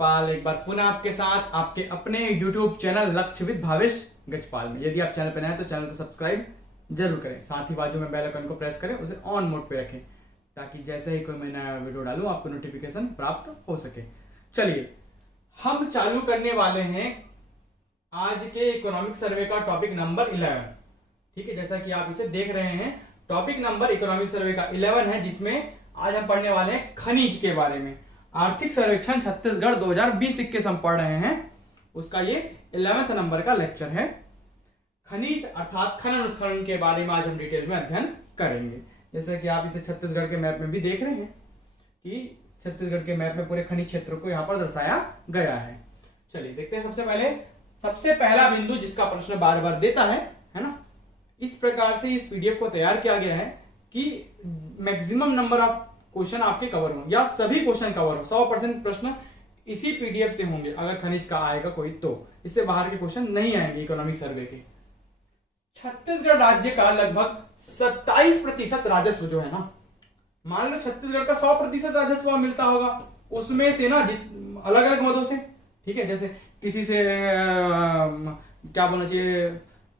गजपाल एक बार पुनः आपके साथ आपके अपने YouTube चैनल लक्ष्य विद भावेश गजपाल में। यदि आप चैनल पर नए हैं तो चैनल को सब्सक्राइब जरूर करें, साथ ही बाजू में बेल आइकन को प्रेस करें, उसे ऑन मोड पे रखें ताकि जैसे ही कोई मैं नया वीडियो डालूं आपको नोटिफिकेशन प्राप्त हो सके। चलिए हम चालू करने वाले हैं आज के इकोनॉमिक सर्वे का टॉपिक नंबर 11। ठीक है, जैसा कि आप इसे देख रहे हैं टॉपिक नंबर इकोनॉमिक सर्वे का 11 है, जिसमें आज हम पढ़ने वाले हैं खनिज के बारे में। आर्थिक सर्वेक्षण छत्तीसगढ़ 2020-21 हम पढ़ रहे हैं, उसका ये 11वां नंबर का लेक्चर है। खनिज अर्थात खनन उत्खनन के बारे में आज हम डिटेल में अध्ययन करेंगे। जैसे कि आप इसे छत्तीसगढ़ के मैप में भी देख रहे हैं कि छत्तीसगढ़ के मैप में पूरे खनिज क्षेत्र को यहाँ पर दर्शाया गया है। चलिए देखते हैं। सबसे पहला बिंदु जिसका प्रश्न बार बार देता है ना, इस प्रकार से इस पीडीएफ को तैयार किया गया है कि मैक्सिमम नंबर ऑफ क्वेश्चन आपके कवर हो या सभी क्वेश्चन कवर हो। 100% प्रश्न इसी पीडीएफ से होंगे अगर खनिज का आएगा कोई, तो इससे बाहर के क्वेश्चन नहीं आएंगे इकोनॉमिक सर्वे के। छत्तीसगढ़ राज्य का लगभग 27% राजस्व जो है ना, मान लो छत्तीसगढ़ का 100% राजस्व मिलता होगा, उसमें से ना अलग अलग मदों से, ठीक है, जैसे किसी से क्या बोलना चाहिए,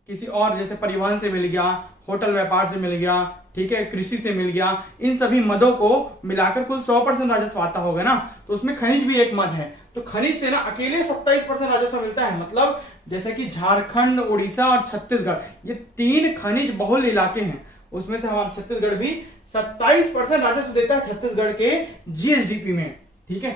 किसी और जैसे परिवहन से मिल गया, होटल व्यापार से मिल गया, ठीक है, कृषि से मिल गया, इन सभी मदों को मिलाकर कुल 100% राजस्व आता होगा ना, तो उसमें खनिज भी एक मद है। तो खनिज से ना अकेले 27% राजस्व मिलता है। मतलब जैसे कि झारखंड, उड़ीसा और छत्तीसगढ़, ये 3 खनिज बहुल इलाके हैं, उसमें से हमारा छत्तीसगढ़ भी 27% राजस्व देता है छत्तीसगढ़ के जीएसडीपी में। ठीक है,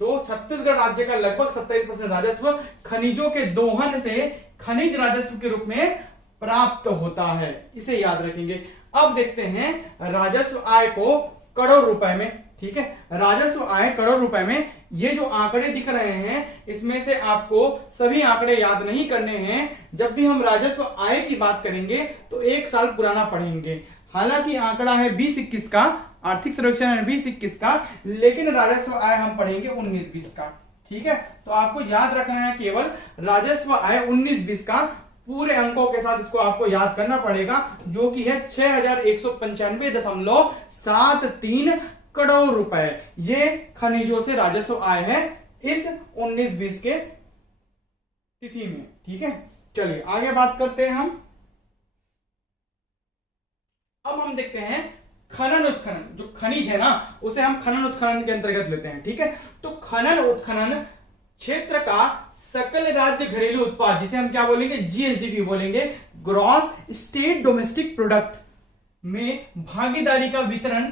तो छत्तीसगढ़ राज्य का लगभग 27% राजस्व खनिजों के दोहन से खनिज राजस्व के रूप में प्राप्त होता है, इसे याद रखेंगे। अब देखते हैं राजस्व आय को करोड़ रुपए में। ठीक है, राजस्व आय करोड़ रुपए में, ये जो आंकड़े दिख रहे हैं इसमें से आपको सभी आंकड़े याद नहीं करने हैं। जब भी हम राजस्व आय की बात करेंगे तो 1 साल पुराना पढ़ेंगे। हालांकि आंकड़ा है 20-21 का, आर्थिक सर्वेक्षण है 20-21 का, लेकिन राजस्व आय हम पढ़ेंगे 19-20 का। ठीक है, तो आपको याद रखना है केवल राजस्व आय 19-20 का, पूरे अंकों के साथ इसको आपको याद करना पड़ेगा, जो कि है 6195.73 करोड़ रुपए। ये खनिजों से राजस्व आय है इस 19-20 के तिथि में। ठीक है, चलिए आगे बात करते हैं हम। अब हम देखते हैं खनन उत्खनन, जो खनिज है ना उसे हम खनन उत्खनन के अंतर्गत लेते हैं। ठीक है, तो खनन उत्खनन क्षेत्र का सकल राज्य घरेलू उत्पाद, जिसे हम क्या बोलेंगे, जीएसडीपी बोलेंगे, ग्रॉस स्टेट डोमेस्टिक प्रोडक्ट में भागीदारी का वितरण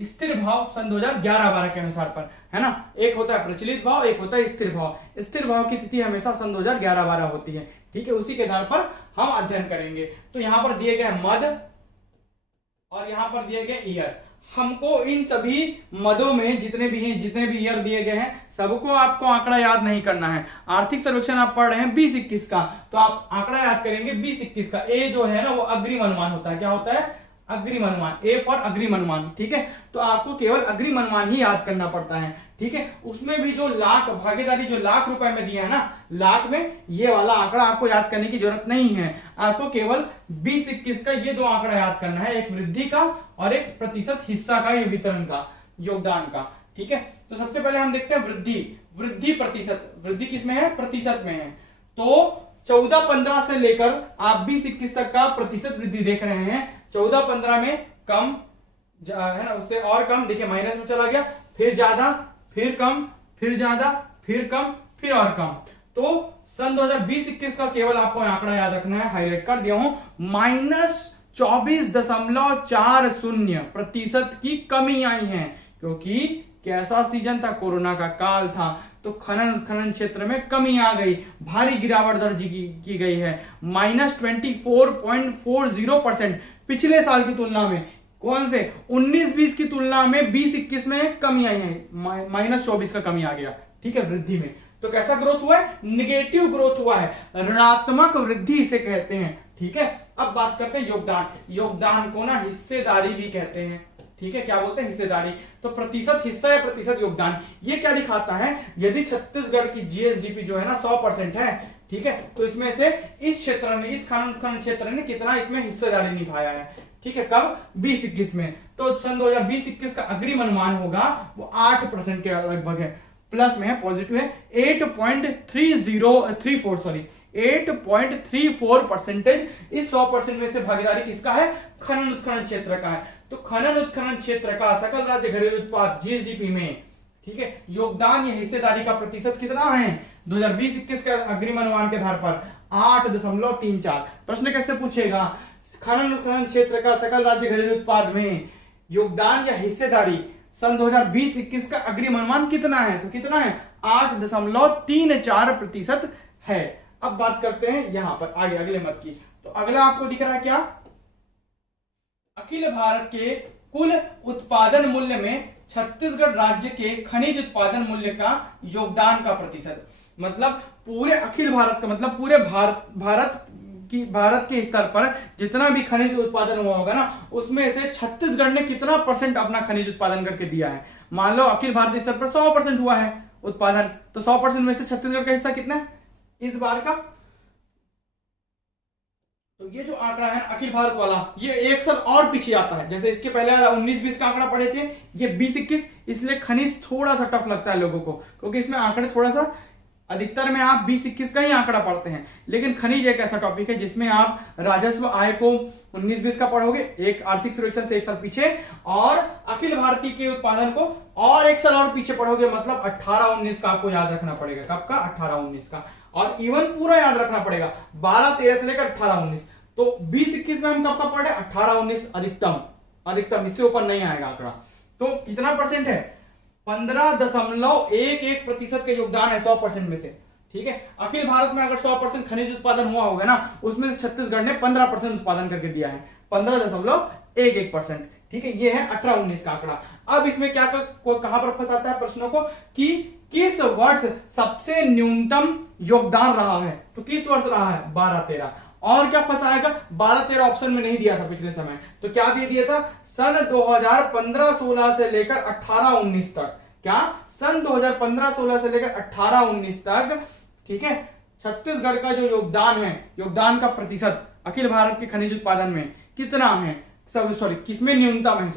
स्थिर भाव सन 2011-12 के अनुसार पर है ना। एक होता है प्रचलित भाव, एक होता है स्थिर भाव। स्थिर भाव की तिथि हमेशा सन 2011-12 होती है। ठीक है, उसी के आधार पर हम अध्ययन करेंगे। तो यहां पर दिए गए मद और यहां पर दिए गए ईयर, हमको इन सभी मदों में जितने भी हैं, जितने भी ईयर दिए गए हैं, सबको आपको आंकड़ा याद नहीं करना है। आर्थिक सर्वेक्षण आप पढ़ रहे हैं 20-21 का, तो आप आंकड़ा याद करेंगे 20-21 का। ए जो है ना वो अग्रिम अनुमान होता है। क्या होता है? अग्रिम अनुमान। ए फॉर अग्रिम अनुमान। ठीक है, तो आपको केवल अग्रिम अनुमान ही याद करना पड़ता है। ठीक है, उसमें भी जो लाख भागीदारी जो लाख रुपए में दिया है ना, लाख में ये वाला आंकड़ा आपको याद करने की जरूरत नहीं है। आपको केवल 20-21 का ये 2 आंकड़ा याद करना है, एक वृद्धि का और एक प्रतिशत हिस्सा का, ये वितरण का, योगदान का। ठीक है, तो सबसे पहले हम देखते हैं वृद्धि प्रतिशत। वृद्धि किसमें है? प्रतिशत में है। तो 14-15 से लेकर आप 20-21 तक का प्रतिशत वृद्धि देख रहे हैं। 14-15 में कम है ना, उससे और कम, देखिए माइनस में चला गया, फिर ज्यादा, फिर कम, फिर ज्यादा, फिर कम, फिर और कम। तो सन 2020-21 का केवल आपको आंकड़ा याद रखना है, हाईलाइट कर दिया हूं, -24.40% की कमी आई है। क्योंकि कैसा सीजन था, कोरोना का काल था, तो खनन उत्खनन क्षेत्र में कमी आ गई, भारी गिरावट दर्ज की गई है। -24.40% पिछले साल की तुलना में। कौन से? 19-20 की तुलना में 20-21 में कमी आई है, -24 का कमी आ गया। ठीक है, वृद्धि में। तो कैसा ग्रोथ हुआ है? निगेटिव ग्रोथ हुआ है, ऋणात्मक वृद्धि इसे कहते हैं। ठीक है, अब बात करते हैं योगदान। योगदान को ना हिस्सेदारी भी कहते हैं। ठीक है, क्या बोलते हैं? हिस्सेदारी। तो प्रतिशत हिस्सा या प्रतिशत योगदान, ये क्या दिखाता है? यदि छत्तीसगढ़ की जीएसडीपी जो है ना 100% है, ठीक है, तो इसमें से इस क्षेत्र ने, इस खनन उत्खनन क्षेत्र ने कितना इसमें हिस्सेदारी निभाया है। ठीक है, कब? 20-21 में। तो सन 2020-21 का अग्रिम अनुमान होगा वो 8% के लगभग है। प्लस में है, पॉजिटिव है। 8.34% इस 100% में से भागीदारी किसका है? खनन उत्खनन क्षेत्र का है। तो खनन उत्खनन क्षेत्र का सकल राज्य घरेलू उत्पाद जीएसडीपी में, ठीक है, योगदान या हिस्सेदारी का प्रतिशत कितना है? 2020-21 के अग्रिम अनुमान के आधार पर 8.34। प्रश्न कैसे पूछेगा? खनन उत्खनन क्षेत्र का सकल राज्य घरेलू उत्पाद में योगदान या हिस्सेदारी सन 2020-21 का अग्रिम अनुमान कितना है? तो कितना है? 8.34% है। अब बात करते हैं यहां पर आगे अगले मत की। तो अगला आपको दिख रहा है क्या? अखिल भारत के कुल उत्पादन मूल्य में छत्तीसगढ़ राज्य के खनिज उत्पादन मूल्य का योगदान का प्रतिशत, मतलब पूरे अखिल भारत का, मतलब पूरे भारत के स्तर पर जितना भी खनिज उत्पादन हुआ होगा ना, उसमें से छत्तीसगढ़ ने कितना परसेंट अपना खनिज उत्पादन करके दिया है। मान लो अखिल भारत स्तर पर 100% हुआ है उत्पादन, तो 100% में से छत्तीसगढ़ का हिस्सा कितना है इस बार का? तो ये जो आंकड़ा है अखिल भारत वाला, ये एक साल और पीछे आता है। जैसे इसके पहले 19-20 का आंकड़ा पढ़े थे, ये 20-21, इसलिए खनिज थोड़ा सा टफ लगता है लोगों को, क्योंकि इसमें आंकड़े थोड़ा सा, अधिकतर में आप 20-21 का ही आंकड़ा पढ़ते हैं। लेकिन खनिज एक ऐसा टॉपिक है जिसमें आप राजस्व आय को 19-20 का पढ़ोगे, एक आर्थिक सर्वेक्षण से एक साल पीछे, और अखिल भारतीय के उत्पादन को और एक साल और पीछे पढ़ोगे, मतलब 18-19 का आपको याद रखना पड़ेगा। कब का? 18-19 का। और इवन पूरा याद रखना पड़ेगा, 12-13 से लेकर 18-19। तो 20-21 में हम कब का पढ़े? 18-19 अधिकतम, इससे ऊपर नहीं आएगा आंकड़ा। तो कितना परसेंट है? 15.11% का योगदान है 100% में से, ठीक है। अखिल भारत में अगर 100% खनिज उत्पादन हुआ होगा ना, उसमें से छत्तीसगढ़ ने 15% उत्पादन करके दिया है, 15.11%, ठीक है। ये है 18-19 का आंकड़ा। अब इसमें क्या कहां पर फंसाता है प्रश्नों को कि किस वर्ष सबसे न्यूनतम योगदान रहा है? तो किस वर्ष रहा है? 12-13। और क्या फंसाएगा? 12-13 ऑप्शन में नहीं दिया था पिछले समय, तो क्या दे दिया था? सन 2015-16 से लेकर 18-19 तक। क्या? सन 2015-16 से लेकर 18-19 तक, ठीक है, छत्तीसगढ़ का जो योगदान है, योगदान का प्रतिशत अखिल भारत के खनिज उत्पादन में कितना है? किसमें न्यूनतम है?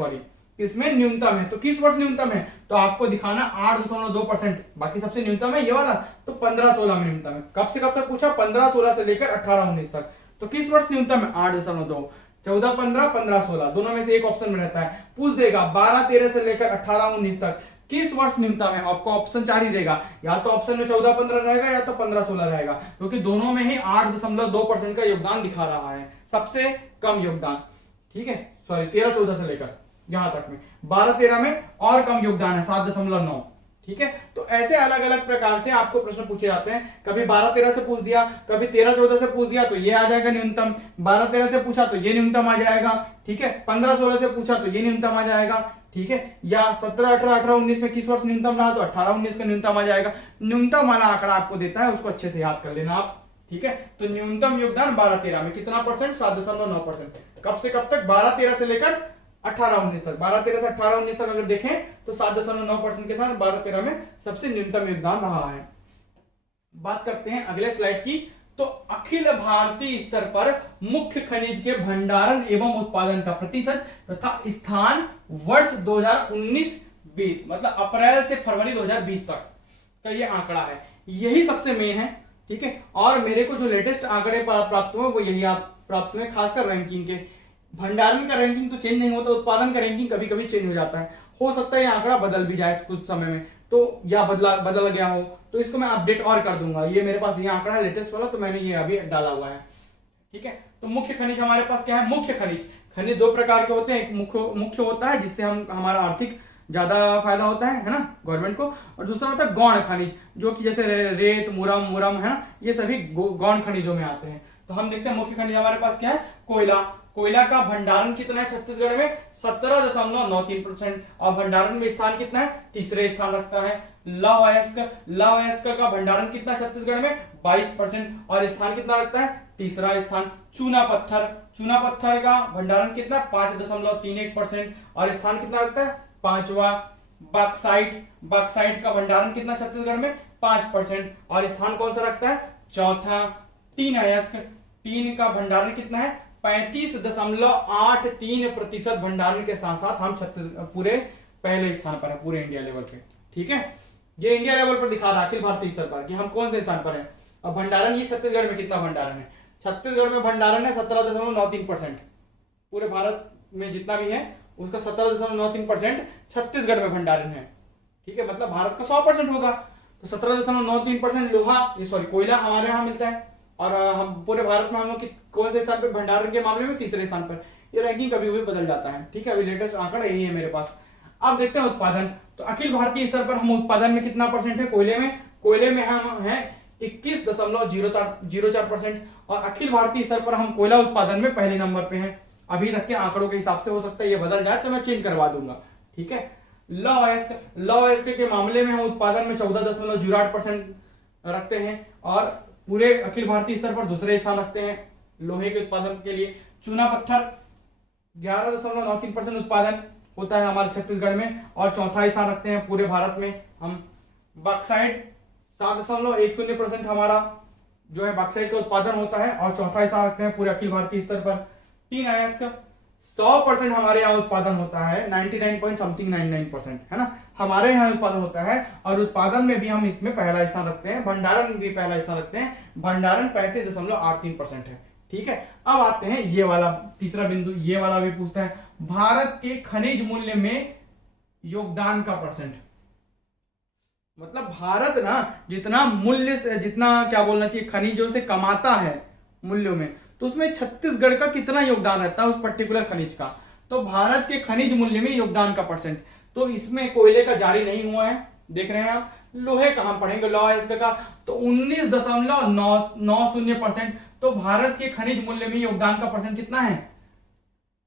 किसमें न्यूनतम है? तो किस वर्ष न्यूनतम है? तो आपको दिखाना 8.2%, बाकी सबसे न्यूनतम है ये वाला, तो 15-16 में न्यूनतम है। कब से कब तक पूछा? 15-16 से लेकर 18-19 तक। तो किस वर्ष न्यूनतम है? 8.2। 14-15, 15-16 दोनों में से एक ऑप्शन में रहता है। पूछ देगा 12-13 से लेकर 18-19 तक किस वर्ष न्यूनतम है, आपको ऑप्शन 4 ही देगा, या तो ऑप्शन में 14-15 रहेगा या तो 15-16 रहेगा, क्योंकि दोनों में ही 8.2% का योगदान दिखा रहा है, सबसे कम योगदान, ठीक है। 13-14 से लेकर यहां तक में 12-13 में और कम योगदान है 7.9, ठीक है। तो ऐसे अलग अलग प्रकार से आपको प्रश्न पूछे जाते हैं। कभी 12-13 से पूछ दिया, कभी 13-14 से पूछ दिया तो ये आ जाएगा न्यूनतम, 12-13 से पूछा तो ये न्यूनतम आ जाएगा, ठीक है। 15-16 से पूछा तो ये न्यूनतम आ जाएगा, ठीक है। या 17-18, 18-19 में किस वर्ष न्यूनतम रहा, तो 18-19 का न्यूनतम आ जाएगा। न्यूनतम वाला आंकड़ा आपको देता है, उसको अच्छे से याद कर लेना आप, ठीक है। तो न्यूनतम योगदान 12-13 में कितना परसेंट? 7.9%। कब से कब तक? 12-13 से लेकर 18-19 तक। 12-13 से 18-19 तक अगर देखें तो 7.9% के साथ 12-13 में सबसे न्यूनतम योगदान रहा है। बात करते हैं अगले स्लाइड की। तो अखिल भारतीय स्तर पर मुख्य खनिज के भंडारण एवं उत्पादन का प्रतिशत तथा स्थान वर्ष 2019-20, मतलब अप्रैल से फरवरी 2020 तक का ये आंकड़ा है, यही सबसे मेन है, ठीक है। और मेरे को जो लेटेस्ट आंकड़े प्राप्त हुए वो यही आप प्राप्त हुए, खासकर रैंकिंग के। भंडारण का रैंकिंग तो चेंज नहीं होता, उत्पादन का रैंकिंग कभी कभी चेंज हो जाता है, हो सकता है ये आंकड़ा बदल भी जाए कुछ समय में, तो या बदल गया हो, तो इसको मैं अपडेट और कर दूंगा। ये मेरे पास ये आंकड़ा है लेटेस्ट वाला, तो मैंने ये अभी डाला हुआ है, ठीक है। तो मुख्य खनिज हमारे पास क्या है? मुख्य खनिज 2 प्रकार के होते हैं। एक मुख्य होता है जिससे हमारा आर्थिक ज्यादा फायदा होता है ना गवर्नमेंट को, और दूसरा होता है गौण खनिज, जो कि जैसे रेत, मुरम है ना, ये सभी गौण खनिजों में आते हैं। तो हम देखते हैं मुख्य खनिज हमारे पास क्या है? कोयला का भंडारण कितना है छत्तीसगढ़ में? 17.93%। और भंडारण में स्थान कितना है? तीसरे स्थान रखता है। लौह अयस्क का भंडारण कितना है छत्तीसगढ़ में? 22%। और स्थान कितना रखता है? तीसरा स्थान। चूना पत्थर का भंडारण कितना? 5.31%। और स्थान कितना रखता है? 5वां। बॉक्साइट का भंडारण कितना छत्तीसगढ़ में? 5%। और स्थान कौन सा रखता है? चौथा। टीन का भंडारण कितना है? 35.83% भंडारण के साथ साथ हम छत्तीसगढ़ पूरे पहले स्थान पर है पूरे इंडिया लेवल पे, ठीक है। ये इंडिया लेवल पर दिखा रहा है अखिल भारतीय स्तर पर कि हम कौन से स्थान पर हैं। अब भंडारण, ये छत्तीसगढ़ में कितना भंडारण है, छत्तीसगढ़ में भंडारण है 17.93%। पूरे भारत में जितना भी है उसका 17.93% छत्तीसगढ़ में भंडारण है। ठीक है, मतलब भारत का 100% होगा तो 17.93% लोहा, ये सॉरी कोयला हमारे यहाँ मिलता है। और हम पूरे भारत में हम लोग कौन से स्थान पर भंडारण के मामले में, तीसरे स्थान पर। ये रैंकिंग कभी भी बदल जाता है। ठीक है, अभी लेटेस्ट आंकड़ा यही है मेरे पास। अब देखते हैं उत्पादन। तो अखिल भारतीय स्तर पर हम उत्पादन में कितना परसेंट है कोयले में हम हैं 21.04% और अखिल भारतीय स्तर पर हम कोयला उत्पादन में पहले नंबर पे हैं। अभी तक के आंकड़ों के हिसाब से, हो सकता है ये बदल जाए तो मैं चेंज करवा दूंगा। ठीक है, लौ अयस्क के मामले में हम उत्पादन में 14.08% रखते हैं और पूरे अखिल भारतीय स्तर पर दूसरे स्थान रखते हैं लोहे के उत्पादन के लिए। चूना पत्थर 11.93% उत्पादन होता है हमारे छत्तीसगढ़ में और चौथा स्थान रखते हैं पूरे भारत में हम। बॉक्साइट 7.10% हमारा जो है बॉक्साइट का उत्पादन होता है और चौथा स्थान रखते हैं पूरे अखिल भारतीय स्तर पर। टीन अयस्क 100% हमारे यहाँ उत्पादन होता है, 99.99% है ना, हमारे यहाँ उत्पादन होता है और उत्पादन में भी हम इसमें पहला स्थान रखते हैं। भंडारण में भी पहला स्थान रखते हैं, भंडारण 35.83% है। ठीक है, अब आते हैं ये वाला तीसरा बिंदु, ये वाला भी पूछता है भारत के खनिज मूल्य में योगदान का परसेंट। मतलब भारत ना जितना मूल्य से, जितना क्या बोलना चाहिए, खनिजों से कमाता है मूल्यों में, तो उसमें छत्तीसगढ़ का कितना योगदान रहता है उस पर्टिकुलर खनिज का। तो भारत के खनिज मूल्य में योगदान का परसेंट, तो इसमें कोयले का जारी नहीं हुआ है, देख रहे हैं आप। लोहे का हम पढ़ेंगे लौ अयस्क का, तो 19.90%। तो भारत के खनिज मूल्य में योगदान का परसेंट कितना है,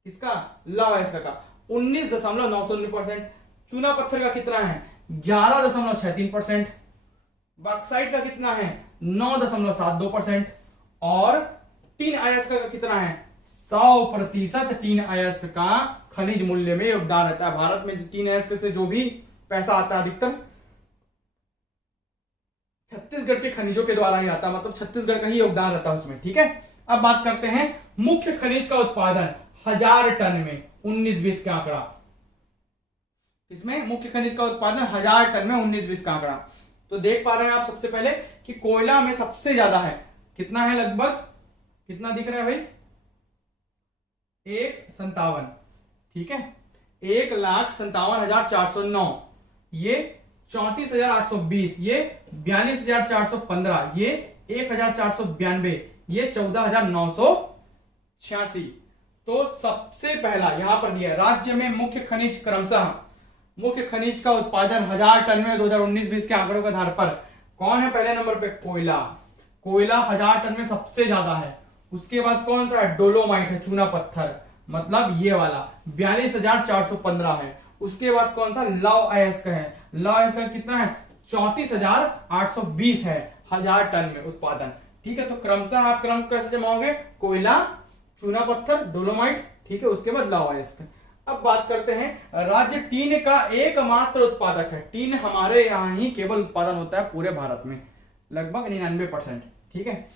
इसका लौ अयस्क का 19.90%। चूना पत्थर का कितना है 11.63%। बॉक्साइट का कितना है 9.72% और टीन अयस्क का कितना है 100% टीन अयस्क का खनिज मूल्य में योगदान रहता है। भारत में टीन अयस्क से जो भी पैसा आता है अधिकतर छत्तीसगढ़ के खनिजों के द्वारा ही आता है, मतलब छत्तीसगढ़ का ही योगदान रहता है उसमें। ठीक है, अब बात करते हैं मुख्य खनिज का उत्पादन 1000 टन में 19-20 का आंकड़ा। इसमें मुख्य खनिज का उत्पादन 1000 टन में 19-20 का आंकड़ा। तो देख पा रहे हैं आप सबसे पहले कि कोयला में सबसे ज्यादा है, कितना है, लगभग कितना दिख रहा है भाई 157। ठीक है, 1,57,409, ये 34,820, ये 42,415, ये 1,492, ये 14,986। तो सबसे पहला यहां पर दिया राज्य में मुख्य खनिज क्रमशः मुख्य खनिज का उत्पादन 1000 टन में 2019-20 के आंकड़ों के आधार पर कौन है पहले नंबर पे, कोयला 1000 टन में सबसे ज्यादा है। उसके बाद कौन सा है, डोलोमाइट है, चूना पत्थर, मतलब ये वाला 42,415 है। उसके बाद कौन सा, लौ अयस्क है, लौ अयस्क कितना है 34,820 है 1000 टन में उत्पादन। ठीक है, तो क्रमशः आप क्रम कैसे जमाओगे, कोयला, चूना पत्थर, डोलोमाइट, ठीक है, उसके बाद लौ अयस्क। अब बात करते हैं राज्य टीन का एकमात्र उत्पादक है। टीन हमारे यहाँ ही केवल उत्पादन होता है पूरे भारत में लगभग 99%। ठीक है,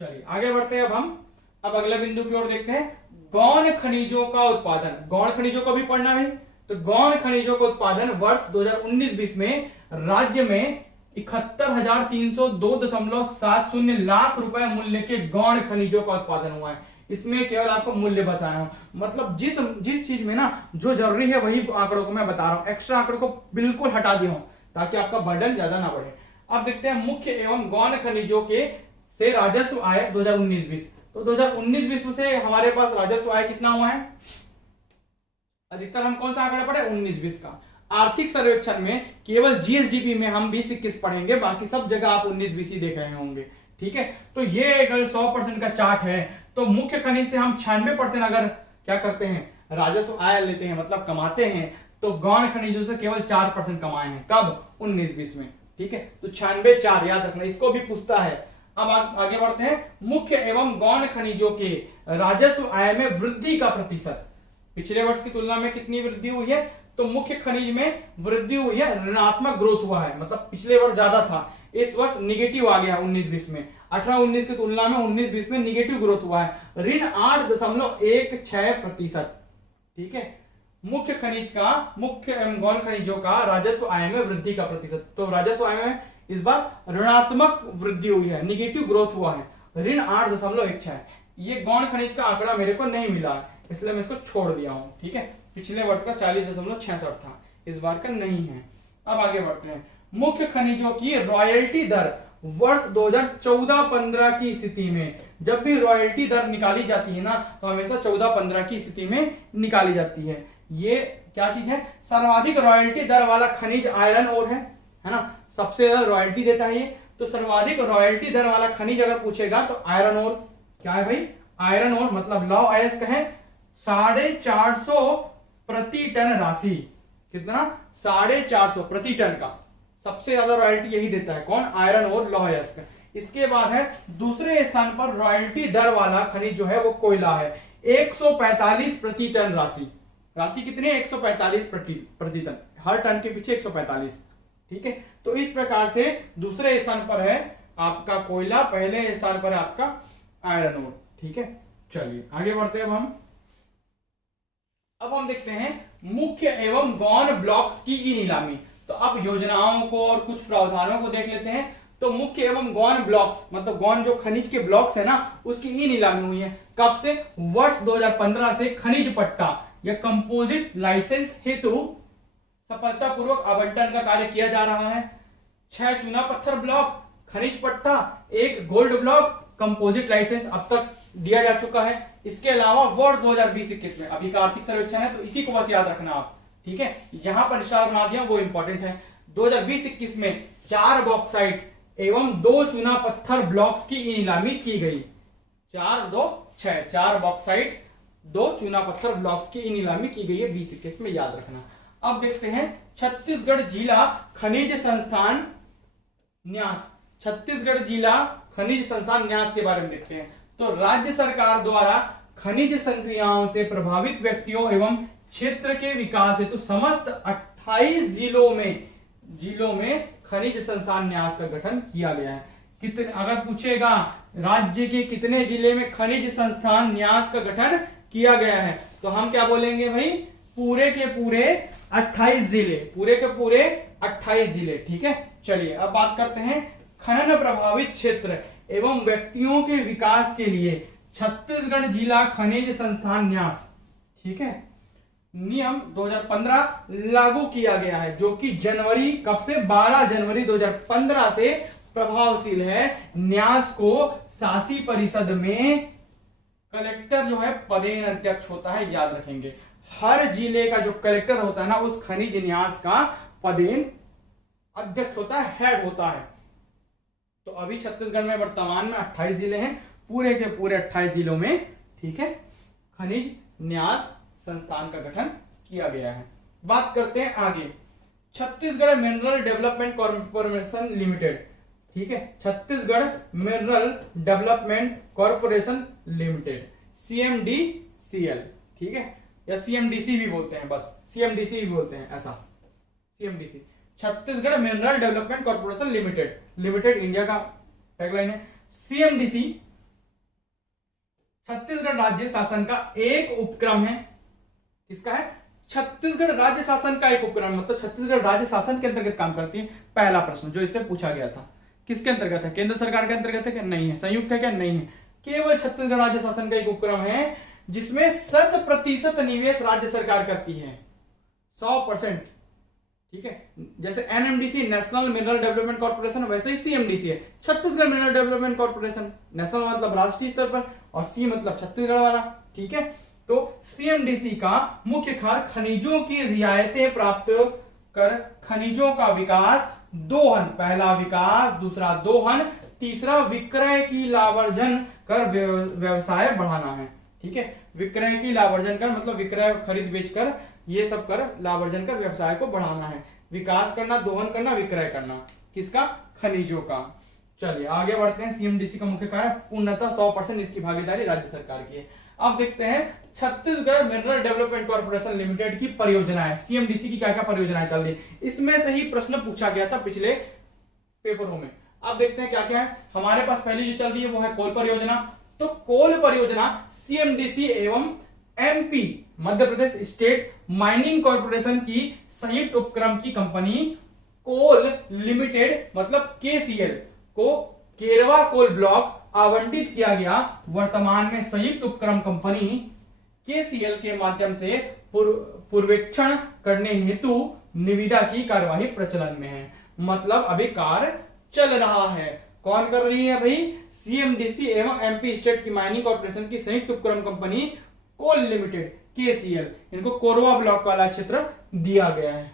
चलिए आगे बढ़ते हैं। अब अगला बिंदु की ओर देखते हैं गौण खनिजों का उत्पादन। गौण खनिजों को भी पढ़ना है, तो गौण खनिजों का उत्पादन वर्ष 2019-20 में राज्य में 71,302.70 लाख रुपए मूल्य के गौण खनिजों का उत्पादन हुआ है। इसमें केवल आपको मूल्य बताया हूं, मतलब जिस चीज में ना जो जरूरी है वही आंकड़ों को मैं बता रहा हूं, एक्स्ट्रा आंकड़ों को बिल्कुल हटा दिया हूं ताकि आपका बर्डन ज्यादा ना बढ़े। अब देखते हैं मुख्य एवं गौण खनिजों के से राजस्व आय 2019-20। तो 2019-20 से हमारे पास राजस्व आय कितना हुआ है, अधिकतर हम कौन सा आंकड़ा पढ़े 19-20 का। आर्थिक सर्वेक्षण में केवल जीएसडीपी में हम 20-21 पढ़ेंगे, बाकी सब जगह आप 19-20 ही देख रहे होंगे। ठीक है, तो ये अगर 100% का चार्ट है तो मुख्य खनिज से हम 96% अगर क्या करते हैं राजस्व आय लेते हैं, मतलब कमाते हैं, तो गौण खनिजों से केवल 4% कमाए हैं, कब 19-20 में। ठीक है, तो 96-4 याद रखना, इसको भी पूछता है। अब आगे बढ़ते हैं मुख्य एवं गौण खनिजों के राजस्व आय में वृद्धि का प्रतिशत। पिछले वर्ष की तुलना में कितनी वृद्धि हुई है, तो मुख्य खनिज में वृद्धि हुई है, ऋणात्मक ग्रोथ हुआ है, मतलब पिछले वर्ष ज्यादा था, इस वर्ष निगेटिव आ गया 19-20 में। 18-19 की तुलना में 19-20 में निगेटिव ग्रोथ हुआ है, ऋण 8.16%। ठीक है, मुख्य एवं गौण खनिजों का राजस्व आय में वृद्धि का प्रतिशत। तो राजस्व आय में इस बार ऋणात्मक वृद्धि हुई है, निगेटिव ग्रोथ हुआ है, ऋण 8.16 है। ये गौण खनिज का आंकड़ा मेरे को नहीं मिला है, इसलिए मैं इसको छोड़ दिया हूं। ठीक है, पिछले वर्ष का 40.66 था, इस बार का नहीं है। अब आगे बढ़ते हैं। मुख्य खनिजों की रॉयल्टी दर वर्ष 2014-15 की स्थिति में, जब भी रॉयल्टी दर निकाली जाती है ना, तो हमेशा 14-15 की स्थिति में निकाली जाती है। ये क्या चीज है? सर्वाधिक रॉयल्टी दर वाला खनिज आयरन ओर है ना, सबसे ज्यादा रॉयल्टी देता है ये। तो सर्वाधिक रॉयल्टी दर वाला खनिज अगर पूछेगा तो आयरन ओर। क्या है भाई? आयरन ओर मतलब लौ अयस्क है 450 प्रति टन राशि। कितना? 450 प्रति टन का सबसे ज्यादा रॉयल्टी यही देता है। कौन? आयरन और लौह अयस्क। इसके बाद है दूसरे स्थान पर रॉयल्टी दर वाला खनिज जो है वो कोयला है, 145 प्रति टन राशि। राशि कितनी है? 145 प्रति टन, हर टन के पीछे 145। ठीक है, तो इस प्रकार से दूसरे स्थान पर है आपका कोयला, पहले स्थान पर है आपका आयरन ओर। ठीक है, चलिए आगे बढ़ते हैं। अब हम देखते हैं मुख्य एवं गौण ब्लॉक्स की ई नीलामी। तो अब योजनाओं को और कुछ प्रावधानों को देख लेते हैं। तो मुख्य एवं गौण ब्लॉक्स मतलब गौण जो खनिज के ब्लॉक्स है ना, उसकी ई नीलामी हुई है। कब से? वर्ष 2015 से खनिज पट्टा या कंपोजिट लाइसेंस हेतु सफलतापूर्वक आवंटन का कार्य किया जा रहा है। 6 चूना पत्थर ब्लॉक, खनिज पट्टा, 1 गोल्ड ब्लॉक, कंपोजिट लाइसेंस अब तक दिया जा चुका है। इसके अलावा वर्ष 2020-21 में अभी का आर्थिक सर्वेक्षण है, तो इसी को बस याद रखना आप। ठीक है, यहां पर स्टार बना दिया, वो इंपॉर्टेंट है। 2020-21 में 4 बॉक्साइट एवं 2 चूना पत्थर ब्लॉक्स की नीलामी की गई। 4, 2, 6, 4 बॉक्साइट 2 चूना पत्थर ब्लॉक्स की नीलामी की गई है 20-21 में, याद रखना। अब देखते हैं छत्तीसगढ़ जिला खनिज संस्थान न्यास। छत्तीसगढ़ जिला खनिज संस्थान न्यास के बारे में देखते हैं। तो राज्य सरकार द्वारा खनिज संक्रियाओं से प्रभावित व्यक्तियों एवं क्षेत्र के विकास हेतु समस्त 28 जिलों में खनिज संस्थान न्यास का गठन किया गया है। कितने, अगर पूछेगा राज्य के कितने जिले में खनिज संस्थान न्यास का गठन किया गया है, तो हम क्या बोलेंगे भाई? पूरे के पूरे 28 जिले, पूरे के पूरे 28 जिले। ठीक है, चलिए अब बात करते हैं खनन प्रभावित क्षेत्र एवं व्यक्तियों के विकास के लिए छत्तीसगढ़ जिला खनिज संस्थान न्यास। ठीक है, नियम 2015 लागू किया गया है, जो कि जनवरी कब से? 12 जनवरी 2015 से प्रभावशील है। न्यास को शासी परिषद में कलेक्टर जो है पदेन अध्यक्ष होता है, याद रखेंगे। हर जिले का जो कलेक्टर होता है ना, उस खनिज न्यास का पदेन अध्यक्ष होता है, हेड होता है। तो अभी छत्तीसगढ़ में वर्तमान में 28 जिले हैं, पूरे के पूरे 28 जिलों में, ठीक है, खनिज न्यास संस्थान का गठन किया गया है। बात करते हैं आगे, Chhattisgarh mineral Development corporation limited. ठीक है, Chhattisgarh mineral Development corporation limited, CMDCL। ठीक है, या CMDC भी बोलते हैं, बस CMDC भी बोलते हैं, ऐसा CMDC, Chhattisgarh mineral Development corporation limited. Limited India का टैगलाइन है। CMDC छत्तीसगढ़ राज्य शासन का एक उपक्रम है। किसका है? छत्तीसगढ़ राज्य शासन का एक उपक्रम, मतलब छत्तीसगढ़ राज्य शासन के अंतर्गत काम करती है। पहला प्रश्न जो इससे पूछा गया था, किसके अंतर्गत है? केंद्र सरकार के अंतर्गत है क्या? नहीं है। संयुक्त है क्या? नहीं है। केवल छत्तीसगढ़ राज्य शासन का एक उपक्रम है, जिसमें 100% निवेश राज्य सरकार करती है, 100%। ठीक है, जैसे NMDC national Mineral Development corporation, वैसे ही CMDC है, Chhattisgarh mineral Development corporation. National मतलब राष्ट्रीय स्तर पर, और C मतलब छत्तीसगढ़ वाला। ठीक है, तो CMDC का मुख्य कार्य खनिजों की रियायतें प्राप्त कर खनिजों का विकास, दोहन, पहला विकास, दूसरा दोहन, तीसरा विक्रय की लावर्जन कर व्यवसाय बढ़ाना है। ठीक है, विक्रय की लावर्जन कर मतलब विक्रय, खरीद बेचकर, ये सब कर लावर्जन कर व्यवसाय को बढ़ाना है। विकास करना, दोहन करना, विक्रय करना, किसका? खनिजों का। चलिए आगे बढ़ते हैं। CMDC का मुख्य कार्य पूर्णतः 100% इसकी भागीदारी राज्य सरकार की है। अब देखते हैं Chhattisgarh mineral Development corporation limited की परियोजनाएं, CMDC की क्या क्या परियोजनाएं चल रही है। इसमें से ही प्रश्न पूछा गया था पिछले पेपरों में। अब देखते हैं क्या क्या है। हमारे पास पहली जो चल रही है वो है कोल परियोजना। तो कोल परियोजना CMDC एवं MP Madhya Pradesh state mining corporation की संयुक्त उपक्रम की कंपनी कोल लिमिटेड मतलब केसीएल को केरवा कोल ब्लॉक आवंटित किया गया। वर्तमान में संयुक्त उपक्रम कंपनी केसीएल के माध्यम से पूर्वेक्षण करने हेतु निविदा की कार्यवाही प्रचलन में है। मतलब अभी कार्य चल रहा है। कौन कर रही है भाई? सीएमडीसी एवं एमपी स्टेट की माइनिंग कॉर्पोरेशन की संयुक्त उपक्रम कंपनी कोल लिमिटेड केसीएल, इनको कोरवा ब्लॉक वाला क्षेत्र दिया गया है।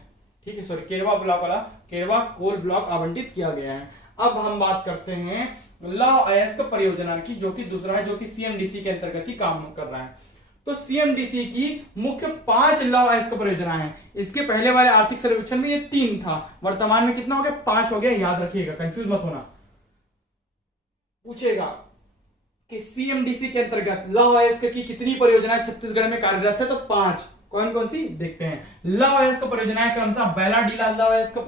ठीक है, सॉरी केरवा कोल ब्लॉक आवंटित किया गया है। अब हम बात करते हैं लौह अयस्क परियोजना की, जो कि दूसरा है, जो कि सीएमडीसी के अंतर्गत ही काम कर रहा है। तो सीएमडीसी की मुख्य 5 लौह अयस्क परियोजना है। इसके पहले वाले आर्थिक सर्वेक्षण में ये 3 था, वर्तमान में कितना हो गया? 5 हो गया। याद रखिएगा, कंफ्यूज मत होना। पूछेगा कि सीएमडीसी के अंतर्गत लौह अयस्क की कितनी परियोजनाएं छत्तीसगढ़ में कार्यरत है? तो 5। कौन कौन सी देखते हैं। लौह अयस्क परियोजनाएं क्रमशः बैलाडीला लौह अयस्क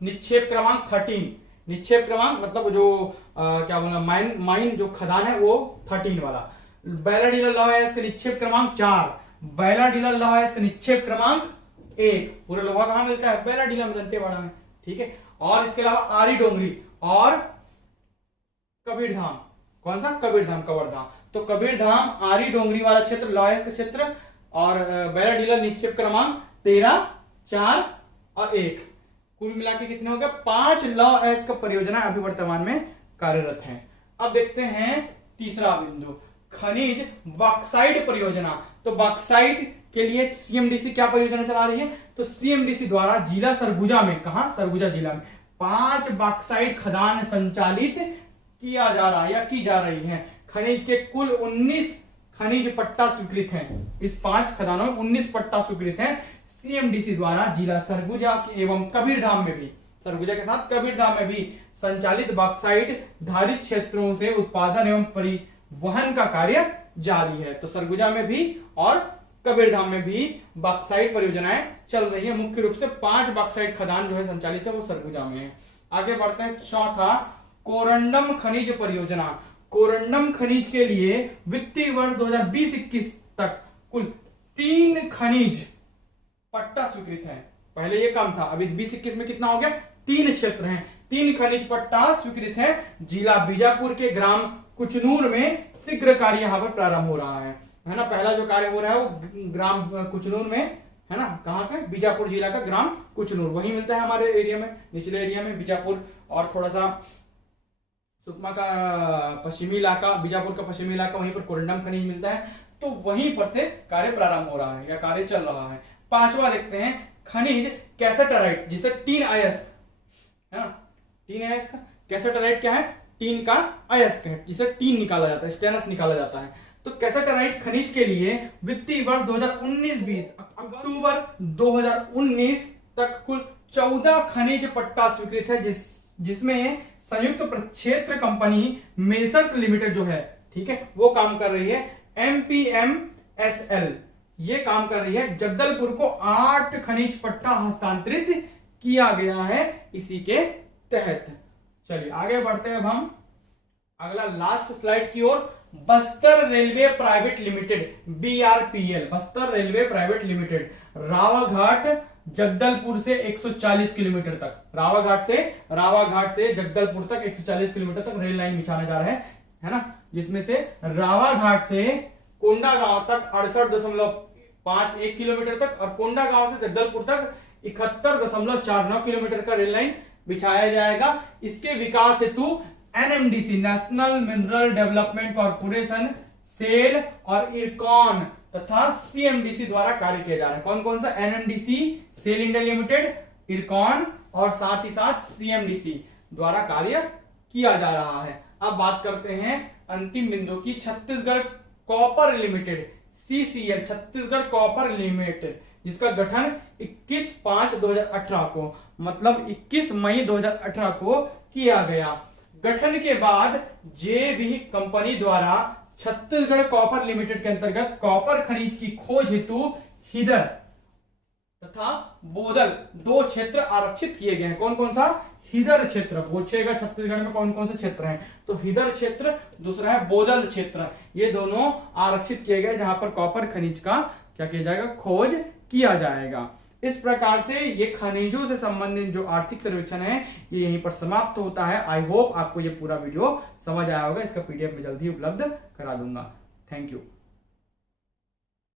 निक्षेप क्रमांक 13, निक्षेप क्रमांक मतलब जो क्या बोला, माइन जो खदान है वो 13 वाला। बैलाडीला लौह अयस्क निक्षेप क्रमांक 4, बैलाडीला लौह अयस्क निक्षेप क्रमांक 1। पूरा लोहा कहां मिलता है? बैलाडीला में, दंतेवाड़ा में। ठीक है, और इसके अलावा आरी डोंगरी और कबीरधाम। कौन सा? कबीरधाम, कवर्धा। तो कबीरधाम, आरी डोंगरी वाला क्षेत्र लौह अयस्क क्षेत्र, और बैलाडीला निक्षेप क्रमांक 13, 4 और 1। कुल मिला के कितने हो गए? 5 लौह अयस्क परियोजना अभी वर्तमान में कार्यरत हैं। अब देखते हैं तीसरा बिंदु, खनिज बॉक्साइट परियोजना। तो बॉक्साइट के लिए सीएमडीसी क्या परियोजना चला रही है? तो सीएमडीसी द्वारा जिला सरगुजा में, कहां? सरगुजा जिला में 5 बॉक्साइट खदान संचालित किया जा रहा है या की जा रही है। खनिज के कुल 19 खनिज पट्टा स्वीकृत हैं। इस 5 खदानों में 19 पट्टा स्वीकृत हैं सीएमडीसी द्वारा जिला सरगुजा एवं कबीरधाम में भी, सरगुजा के साथ कबीरधाम में भी संचालित बॉक्साइट धारित क्षेत्रों से उत्पादन एवं परिवहन का कार्य जारी है। तो सरगुजा में भी और कबीरधाम में भी बॉक्साइट परियोजनाएं चल रही है। मुख्य रूप से 5 बॉक्साइट खदान जो है संचालित है वो सरगुजा में है। आगे बढ़ते हैं, चौथा कोरंडम खनिज परियोजना। कोरंडम खनिज के लिए वित्तीय वर्ष 2020-21 तक कुल 3 खनिज पट्टा स्वीकृत है। पहले ये कम था, अभी 20-21 में कितना हो गया? 3 क्षेत्र हैं, 3 खनिज पट्टा स्वीकृत है। जिला बीजापुर के ग्राम कुचनूर में शीघ्र कार्य यहां पर प्रारंभ हो रहा है ना। पहला जो कार्य हो रहा है वो ग्राम कुचनूर में है ना। कहां पे? बीजापुर जिला का ग्राम कुचनूर, वही मिलता है हमारे एरिया में, निचले एरिया में बीजापुर और थोड़ा सा सुकमा का पश्चिमी इलाका, बीजापुर का पश्चिमी इलाका, वहीं पर कोरंडम खनिज मिलता है। तो वहीं पर से कार्य प्रारंभ हो रहा है या कार्य चल रहा है। 5वां देखते हैं, खनिज कैसेटराइट, जिसे टीन अयस्क है ना। टीन अयस्क, कैसेटराइट क्या है? टीन का अयस्क है, जिसे टीन निकाला जाता है, स्टेनस निकाला जाता है। तो कैसेटराइट खनिज के लिए वित्तीय वर्ष 2019-20 अक्टूबर 2019 तक कुल 14 खनिज पट्टा स्वीकृत है, जिसमें संयुक्त प्रक्षेत्र कंपनी मेसर्स लिमिटेड जो है, ठीक है, वो काम कर रही है। एमपीएमएसएल ये काम कर रही है। जगदलपुर को 8 खनिज पट्टा हस्तांतरित किया गया है इसी के तहत। चलिए आगे बढ़ते हैं अब हम अगला लास्ट स्लाइड की ओर। Bastar railway private limited, BRPL, Bastar railway private limited, Rawghat Jagdalpur से 140 किलोमीटर तक, रावाघाट से जगदलपुर तक 140 किलोमीटर तक रेल लाइन बिछाने जा रहे हैं, है ना। जिसमें से रावाघाट से कोंडागांव तक 68.51 किलोमीटर तक और कोंडागांव से जगदलपुर तक 71.49 किलोमीटर का रेल लाइन बिछाया जाएगा। इसके विकास हेतु NMDC, National Mineral Development Corporation, SAIL और इरकॉन तथा सीएमडीसी द्वारा कार्य किया जा रहा है। कौन कौन सा? NMDC, SAIL India Limited, IRCON और साथ ही साथ सीएमडीसी द्वारा कार्य किया जा रहा है। अब बात करते हैं अंतिम बिंदु की, Chhattisgarh copper limited, CCL, Chhattisgarh copper limited, जिसका गठन 21/5/2018 को, मतलब 21 मई 2018 को किया गया। गठन के बाद जेबी कंपनी द्वारा छत्तीसगढ़ कॉपर लिमिटेड के अंतर्गत कॉपर खनिज की खोज हेतु हिदर तथा बोदल 2 क्षेत्र आरक्षित किए गए हैं। कौन कौन सा? हिदर क्षेत्र। पूछेगा छत्तीसगढ़ में कौन कौन से क्षेत्र हैं, तो हिदर क्षेत्र, दूसरा है बोदल क्षेत्र। ये दोनों आरक्षित किए गए जहां पर कॉपर खनिज का क्या किया जाएगा, खोज किया जाएगा। इस प्रकार से ये खनिजों से संबंधित जो आर्थिक सर्वेक्षण है ये यहीं पर समाप्त होता है। आई होप आपको ये पूरा वीडियो समझ आया होगा। इसका पीडीएफ में जल्दी उपलब्ध करा दूंगा। Thank you.